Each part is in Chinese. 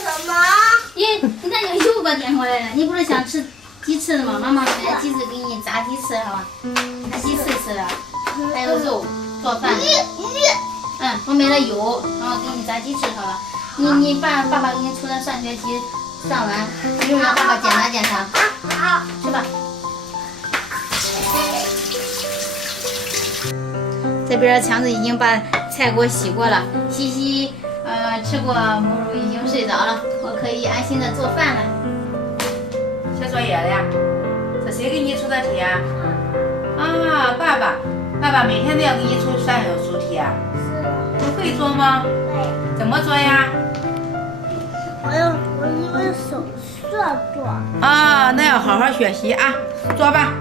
什么？你看有油锅点过来了，你不是想吃鸡翅吗？妈妈买鸡翅给你炸鸡翅，好吧？炸鸡翅吃了，还有肉做饭。我买了油，然后给你炸鸡翅，好吧？爸爸给你出的上学期上完，一会儿让爸爸检查检查。好，吃吧。这边强子已经把菜给我洗过了，西西吃过母乳已经睡着了，我可以安心的做饭了。写作业了呀？这谁给你出的题啊？爸爸每天都要给你出3种数题啊？是。你会做吗？对。怎么做呀？我用手算做。那要好好学习啊，做吧。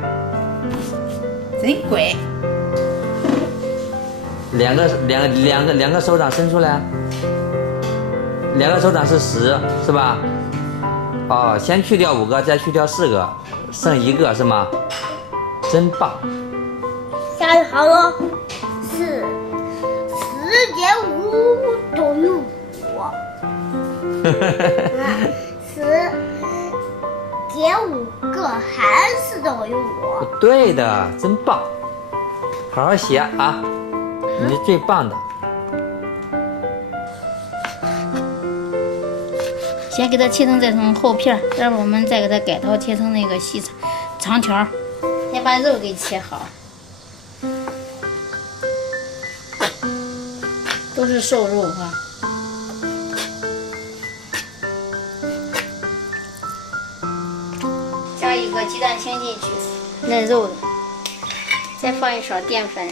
真乖。两个手掌伸出来，2个手掌是10，是吧？先去掉5个，再去掉4个，剩1个是吗？真棒！下面好了，10减5等于5。10减5个还是等于5。对的，真棒！好好写啊，你是最棒的。先给它切成这种厚片，待会儿我们再给它改刀切成那个细长条。先把肉给切好，都是瘦肉哈。加一个鸡蛋清进去，嫩肉的，再放一勺淀粉，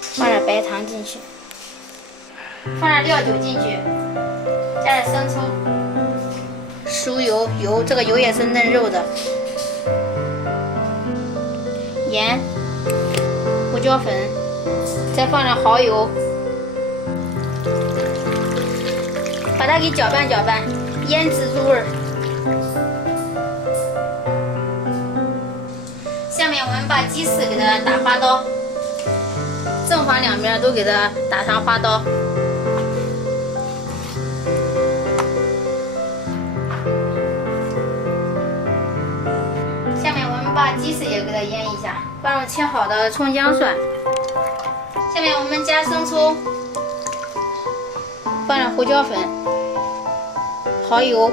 放点白糖进去，放点料酒进去，加点生抽。熟油，这个油也是嫩肉的，盐、胡椒粉，再放点蚝油，把它给搅拌搅拌，腌制入味儿。下面我们把鸡翅给它打花刀，正反两面都给它打上花刀。把鸡翅也给它腌一下，放入切好的葱姜蒜。下面我们加生抽，放点胡椒粉、蚝油，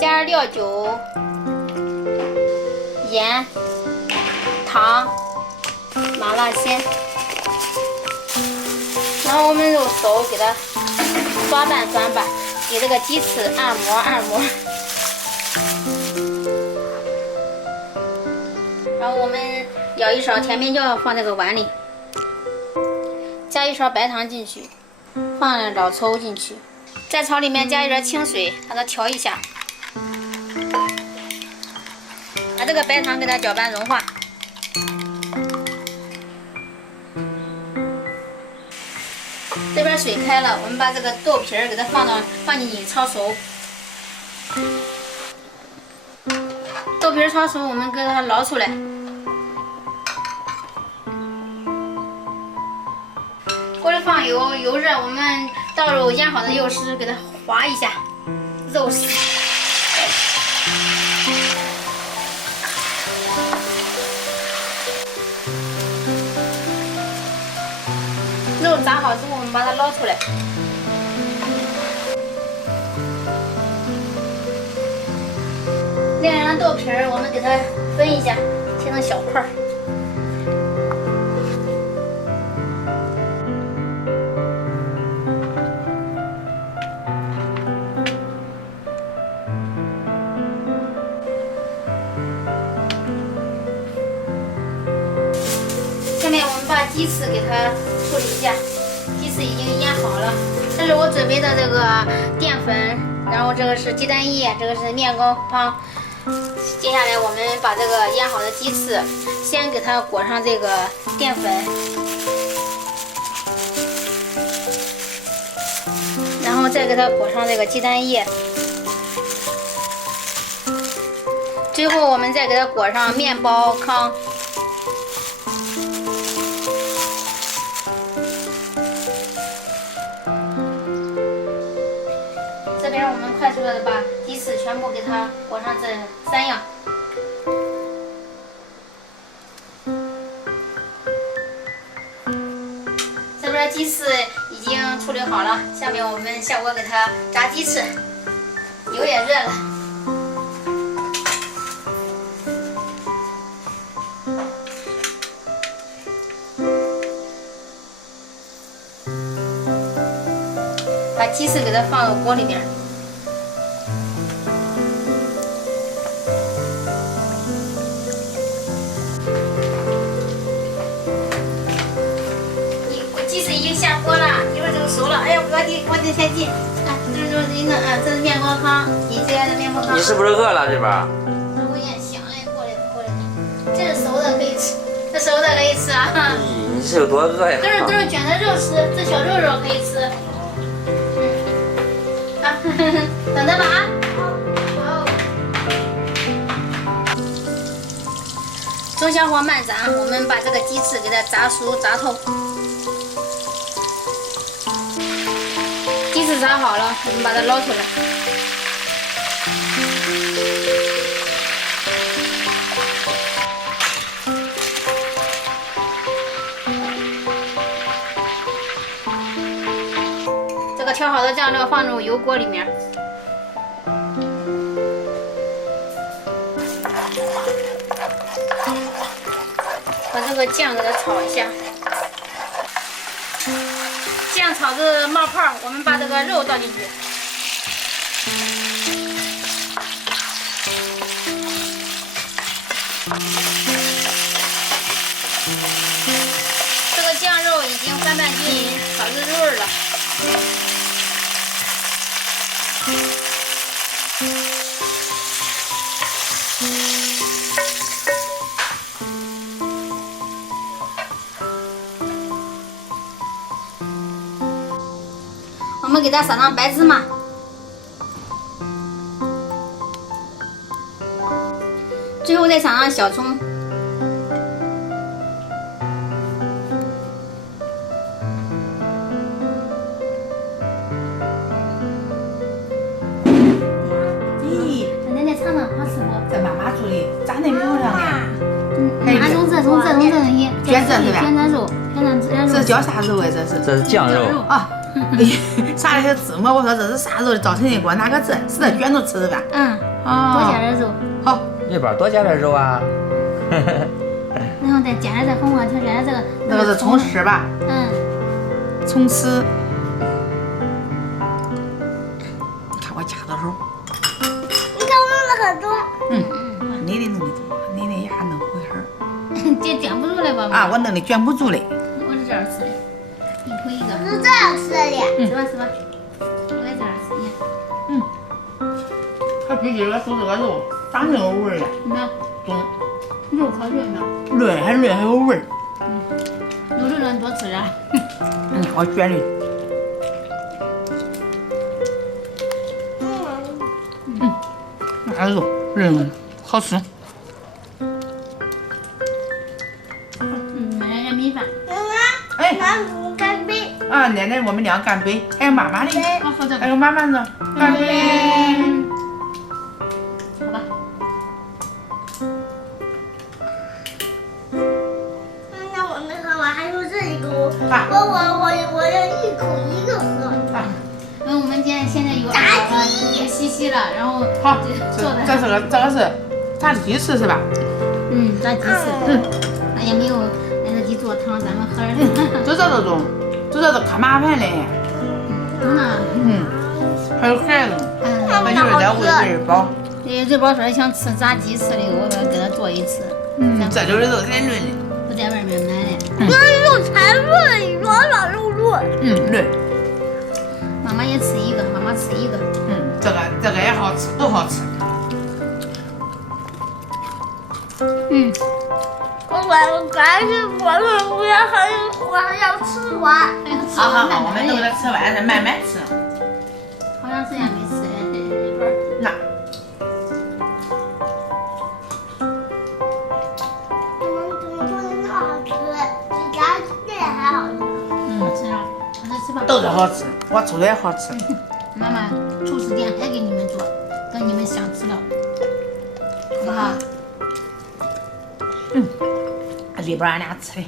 加点料酒、盐、糖、麻辣鲜。然后我们用手给它刷拌，给这个鸡翅按摩。然后我们舀一勺甜面酱放这个碗里，加一勺白糖进去，放点老抽进去，在炒里面加一点清水，把它调一下，把这个白糖给它搅拌融化。这边水开了，我们把这个豆皮儿给它放进去焯熟。豆皮焯熟，我们给它捞出来。锅里放油，油热，我们倒入腌好的肉丝，给它划一下，肉丝。肉炸好之后，我们把它捞出来。晾凉的豆皮儿，我们给它分一下，切成小块儿。下面我们把鸡翅给它处理一下，鸡翅已经腌好了。这是我准备的这个淀粉，然后这个是鸡蛋液，这个是面糕汤。接下来我们把这个腌好的鸡翅，先给它裹上这个淀粉，然后再给它裹上这个鸡蛋液，最后我们再给它裹上面包糠。这边我们快速的把鸡翅全部给它裹上这3样。这边鸡翅已经处理好了，下面我们下锅给它炸鸡翅，油也热了。把鸡翅给它放到锅里面。鸡翅已经下锅了，一会儿就熟了。哎呀，往里太近。啊，这一个啊，这是面包糠，你这的面包糠。你是不是饿了这边？我也想嘞，过来。这是熟的可以吃，这熟的可以吃啊。你是有多饿呀？都是卷的肉吃，这小肉可以吃。啊，等着吧啊。好。中小火慢炸，我们把这个鸡翅给它炸熟炸透。鸡翅炸好了，我们把它捞出来。这个调好的酱料放入油锅里面。把这个酱给它炒一下。酱炒着冒泡，我们把这个肉倒进去。这个酱肉已经翻拌均匀，炒出肉味了。我们给它撒上白芝麻，最后再撒上小葱。咦，奶奶尝尝好吃不？这妈妈做的，长得漂亮呀。拿从这东西，卷这是吧？卷肉，这叫啥肉啊？这是酱肉啊。啥那些字母，我说这是啥肉？赵晨你给我拿个字，是这卷着吃的吧？嗯，哦，多加点肉。好，那边多加点肉啊。然后再加点这红花条，加点这个。那个是葱丝吧？嗯。葱丝。你看我夹的时候。你看我弄了很多。你的弄的多，你的牙弄回事儿。这卷不住了吧？啊，我弄的卷不住嘞。我是这样吃的，一口一个。是这样吃的。吃吧。我也这样吃，它比这个做这个肉长得有味儿了。你看，中。肉可润了。润还有味儿。有的人多吃点。我卷的。那肉润好吃。买点米饭。妈妈，干杯！啊，奶奶，我们俩干杯，还有妈妈的，我喝这个。还有妈妈的，干杯！好吧。那我没喝完，还有这一口，啊我要一口一个喝。因为我们现在有有西了，然后好，做的。这个是炸鸡翅是吧？炸鸡翅。那也没有来得及做汤，咱们喝点。就这种，可麻烦嘞。还有孩子，他就是在喂这包。这包说想吃炸鸡翅的，我给他做一次。这就是肉才润的，不在外面买的。那肉才润，软又润。润。妈妈也吃一个，妈妈吃一个。这个也好吃，都好吃。我赶紧我还要吃完。好，我们都给它吃完，再慢慢吃。好长时间没吃了，一会儿。那。怎么说的那么好吃？比炸鸡还好吃。好吃啊，好吃吃吧。都是好吃，我做的也好吃。妈妈厨师点还给你们做，等你们想吃了，好不好？里边俺俩吃的。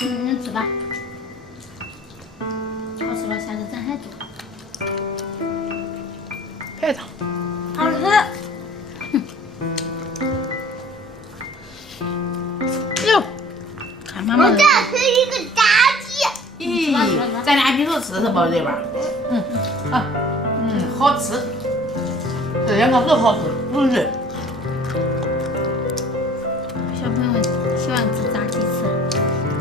你吃吧，好吃了，下次咱还做。太烫。好吃。哟，看妈妈我。再吃一个炸鸡。咦，咱俩比着吃是不里边？好吃。这两个是好吃，不是？小朋友们喜欢吃炸鸡翅，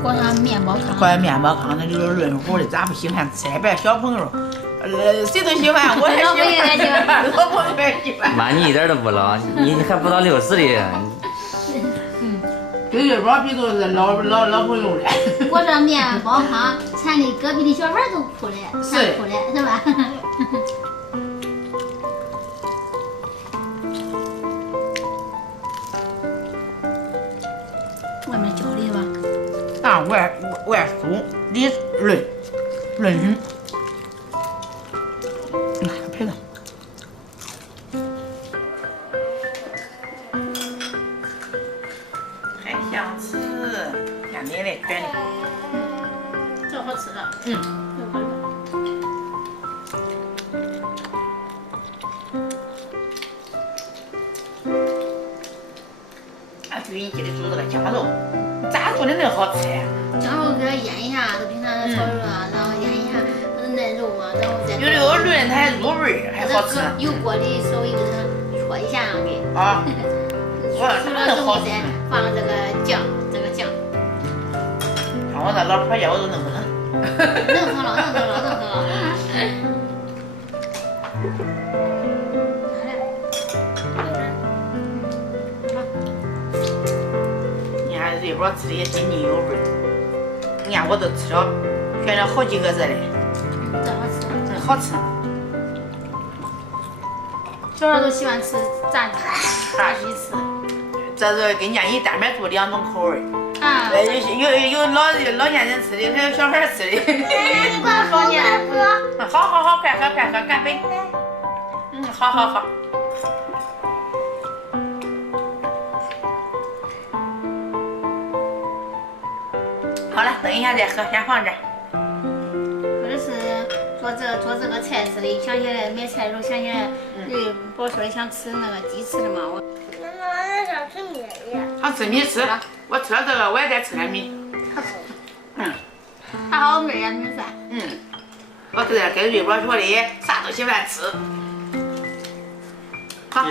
裹上面包糠。裹面包糠，那就是润乎的，咋不喜欢吃？别小朋友，谁都喜欢，我也喜欢，老朋友也喜欢。妈，你一点都不老，你还不到60的。对对，包皮都是老朋友的。裹上面包糠，馋的隔壁的小孩都哭了，想哭了，是吧？外面焦的吧？啊，外酥里嫩，配的。还想吃，看你来卷的。这好吃的。最近记得煮这个酱肉，咋做的能好吃呀？酱肉给它腌一下，就平常的炒肉啊，然后腌一下，它的嫩肉嘛，然后再有的又润，它还入味儿，还好吃。油锅里稍微给它搓一下给。啊，煮了之后再放这个酱，看我这老婆家我都弄不成。弄成了。你看瑞宝吃的也津津有味儿，你看我都吃了，选了好几个这里，这好吃。真好吃。小孩都喜欢吃炸鸡翅。这是跟家一单买做2种口味儿。啊。有老年人吃的，还有小孩吃的。你快喝快喝。好，快喝，干杯。好。好了，等一下再喝，先放这儿。或者是做这个菜似的，想起来买菜的时候想起来，宝说想吃那个鸡翅的嘛，我。妈妈，我想吃米呀。想吃米吃，我吃了这个，我也再吃点米。还好味呀，米饭。我这跟瑞宝说的，啥都喜欢吃。好。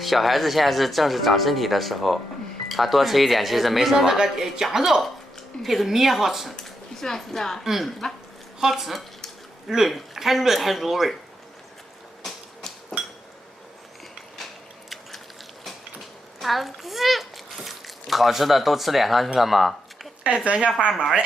小孩子现在是正是长身体的时候，他多吃一点其实没什么。这个酱肉配着米也好吃。你喜欢吃这个？吃吧，好吃，润还入味儿。好吃。好吃的都吃脸上去了吗？哎，这小花猫嘞。